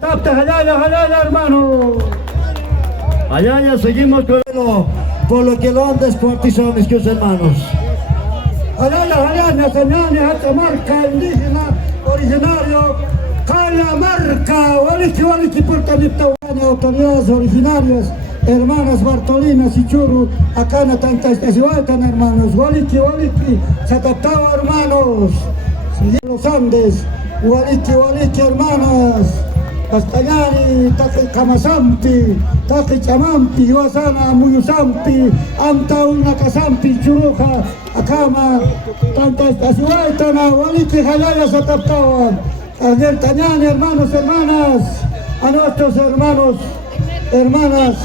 Tapta, jalala, hermano. Allá ya seguimos con por lo que lo han descuartizado, mis queridos hermanos. Jalala, señores, esta marca indígena originario. Cajamarca, Waliki, Portanita, autoridades originarias, hermanas Bartolinas y Churru, acá en tantas están hermanos, Waliki, Sataptao, hermanos, los Andes, Waliki, hermanas, Castellani, Taki Kamasampi, Taki Chamampi, Yuasana, Muyusampi, Amtauna Casampi, Churuja, Akama, tantas están, Waliki, Jalaya, Sataptao. Ayer Tañani, hermanos, hermanas, a nuestros hermanos, hermanas,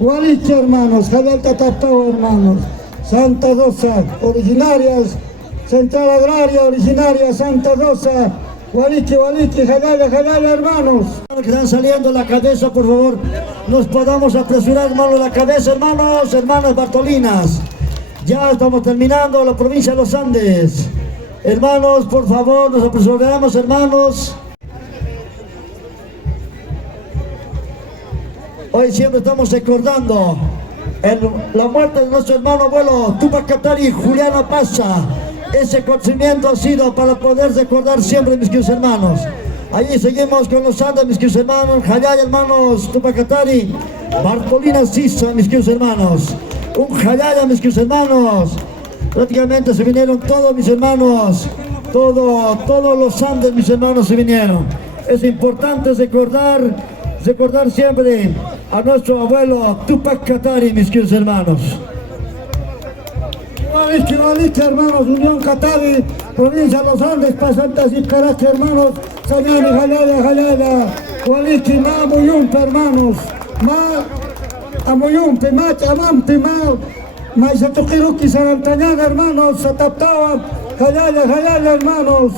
Waliki, hermanos, Javier Tataptao, hermanos, Santa Rosa, originarias, Central Agraria, originaria, Santa Rosa, Waliki, Jalala, hermanos. Que están saliendo la cabeza, por favor, nos podamos apresurar, hermanos, la cabeza, hermanas Bartolinas. Ya estamos terminando la provincia de los Andes. Hermanos, por favor, nos apresuramos, hermanos. Hoy siempre estamos recordando la muerte de nuestro hermano abuelo Tupac Katari, Juliana Paza. Ese acontecimiento ha sido para poder recordar siempre, mis queridos hermanos. Allí seguimos con los Andes, mis queridos hermanos. Jayay, hermanos, Tupac Katari, Bartolina Sisa, mis queridos hermanos. Un Jayaya, mis queridos hermanos. Prácticamente se vinieron todos mis hermanos, todos los Andes, mis hermanos, se vinieron. Es importante recordar siempre a nuestro abuelo Tupac Katari, mis queridos hermanos. Waliki, hermanos, Unión Katari, provincia de los Andes, Pasantas y Carache, hermanos, Sañani, Jalala, Waliki, Muyumpe, hermanos, Amuyumpe, Chamampi, Maizatukiruki, Sarantañana, hermanos, Sataptao, Jalala, hermanos.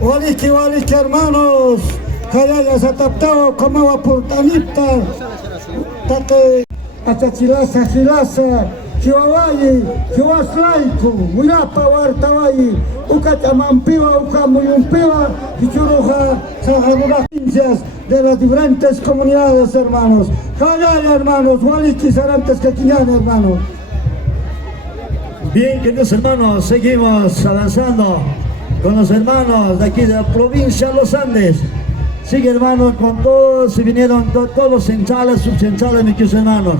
Waliki, hermanos, Jalala, Sataptao, Kamawa, Portanita, Tate, Atachilasa, Chihuahuayi, Chihuaslaiku, Huirapa, Huartawayi, Ucachamampiwa, Ucamuyumpiwa, Pichuruja, provincias de las diferentes comunidades, hermanos. Jalala, hermanos, Waliki, Sarantes, Caquiñana, hermanos. Bien, queridos hermanos, seguimos avanzando con los hermanos de aquí de la provincia de los Andes. Sigue, hermanos, con todos, se vinieron todos los centrales, subcentrales, mis queridos hermanos.